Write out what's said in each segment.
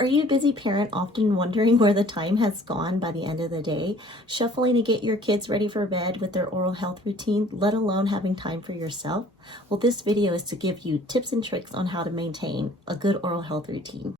Are you a busy parent often wondering where the time has gone by the end of the day, shuffling to get your kids ready for bed with their oral health routine, let alone having time for yourself? Well, this video is to give you tips and tricks on how to maintain a good oral health routine.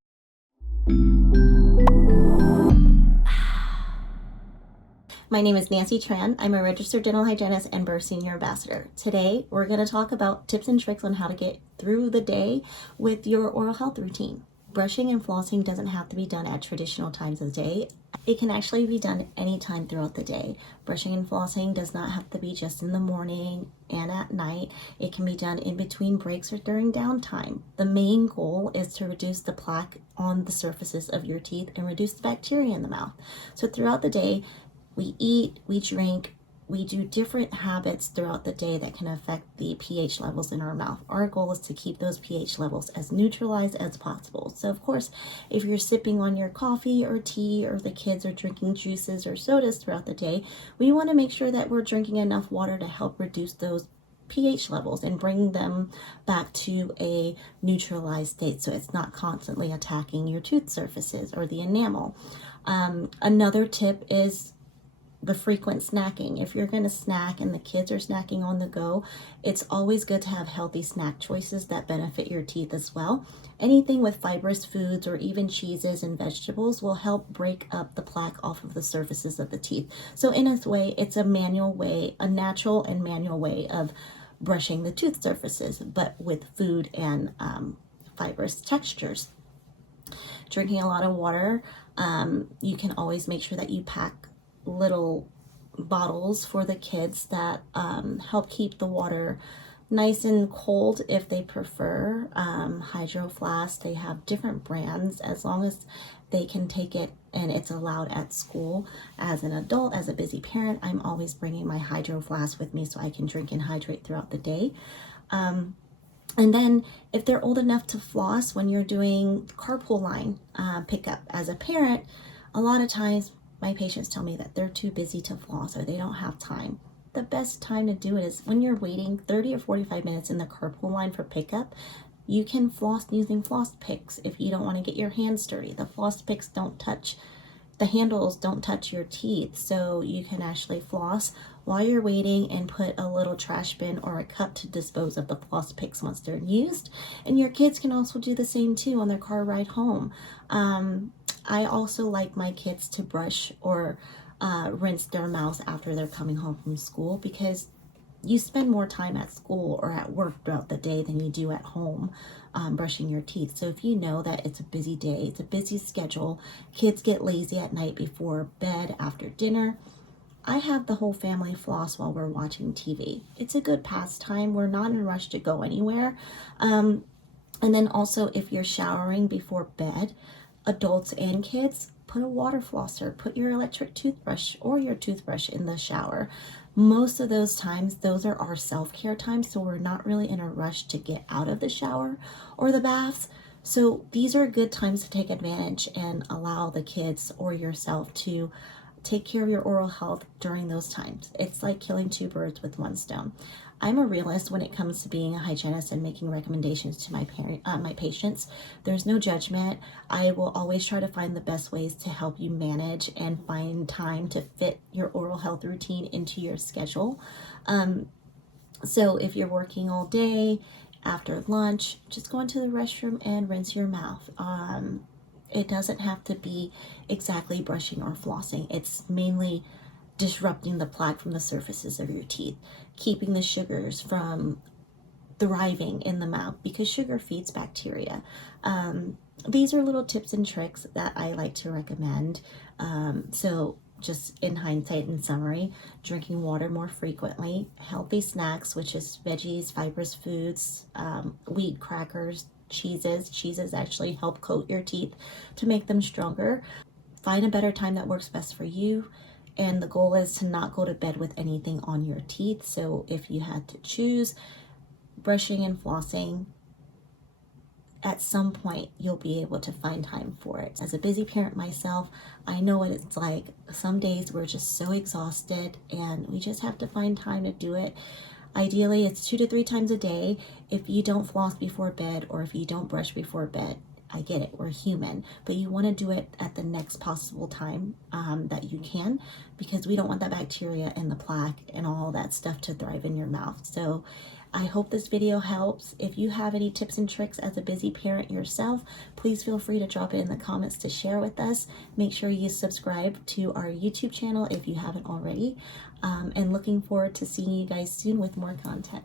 My name is Nancy Tran. I'm a registered dental hygienist and birth senior ambassador. Today, we're going to talk about tips and tricks on how to get through the day with your oral health routine. Brushing and flossing doesn't have to be done at traditional times of the day. It can actually be done anytime throughout the day. Brushing and flossing does not have to be just in the morning and at night. It can be done in between breaks or during downtime. The main goal is to reduce the plaque on the surfaces of your teeth and reduce the bacteria in the mouth. So throughout the day, we eat, we drink, we do different habits throughout the day that can affect the pH levels in our mouth. Our goal is to keep those pH levels as neutralized as possible. So of course, if you're sipping on your coffee or tea, or the kids are drinking juices or sodas throughout the day, we want to make sure that we're drinking enough water to help reduce those pH levels and bring them back to a neutralized state so it's not constantly attacking your tooth surfaces or the enamel. Another tip is the frequent snacking. If you're going to snack and the kids are snacking on the go, it's always good to have healthy snack choices that benefit your teeth as well. Anything with fibrous foods or even cheeses and vegetables will help break up the plaque off of the surfaces of the teeth. So in a way, it's a manual way, a natural and manual way of brushing the tooth surfaces, but with food and fibrous textures. Drinking a lot of water. You can always make sure that you pack little bottles for the kids that help keep the water nice and cold if they prefer. Hydro Flask, they have different brands as long as they can take it and it's allowed at school. As an adult, as a busy parent, I'm always bringing my Hydro Flask with me so I can drink and hydrate throughout the day. And then if they're old enough to floss, when you're doing carpool line pickup as a parent, a lot of times my patients tell me that they're too busy to floss or they don't have time. The best time to do it is when you're waiting 30 or 45 minutes in the carpool line for pickup. You can floss using floss picks if you don't want to get your hands dirty. The floss picks don't touch, the handles don't touch your teeth, so you can actually floss while you're waiting and put a little trash bin or a cup to dispose of the floss picks once they're used. And your kids can also do the same too on their car ride home. I also like my kids to brush or rinse their mouths after they're coming home from school, because you spend more time at school or at work throughout the day than you do at home brushing your teeth. So if you know that it's a busy day, it's a busy schedule, kids get lazy at night before bed, after dinner, I have the whole family floss while we're watching TV. It's a good pastime. We're not in a rush to go anywhere. And then also if you're showering before bed, adults and kids, put a water flosser, put your electric toothbrush or your toothbrush in the shower. Most of those times, those are our self-care times, so we're not really in a rush to get out of the shower or the baths. So these are good times to take advantage and allow the kids or yourself to take care of your oral health during those times. It's like killing two birds with one stone. I'm a realist when it comes to being a hygienist and making recommendations to my patients. There's no judgment. I will always try to find the best ways to help you manage and find time to fit your oral health routine into your schedule. So if you're working all day, after lunch, just go into the restroom and rinse your mouth. It doesn't have to be exactly brushing or flossing. It's mainly disrupting the plaque from the surfaces of your teeth, keeping the sugars from thriving in the mouth, because sugar feeds bacteria. These are little tips and tricks that I like to recommend. So just in hindsight and summary, drinking water more frequently, healthy snacks, which is veggies, fibrous foods, wheat crackers, cheeses. Cheeses actually help coat your teeth to make them stronger. Find a better time that works best for you. And the goal is to not go to bed with anything on your teeth. So if you had to choose brushing and flossing, at some point you'll be able to find time for it. As a busy parent myself, I know what it's like. Some days we're just so exhausted and we just have to find time to do it. Ideally, it's 2 to 3 times a day. If you don't floss before bed or if you don't brush before bed, I get it, we're human, but you want to do it at the next possible time that you can, because we don't want that bacteria and the plaque and all that stuff to thrive in your mouth. So I hope this video helps. If you have any tips and tricks as a busy parent yourself, please feel free to drop it in the comments to share with us. Make sure you subscribe to our YouTube channel if you haven't already. And looking forward to seeing you guys soon with more content.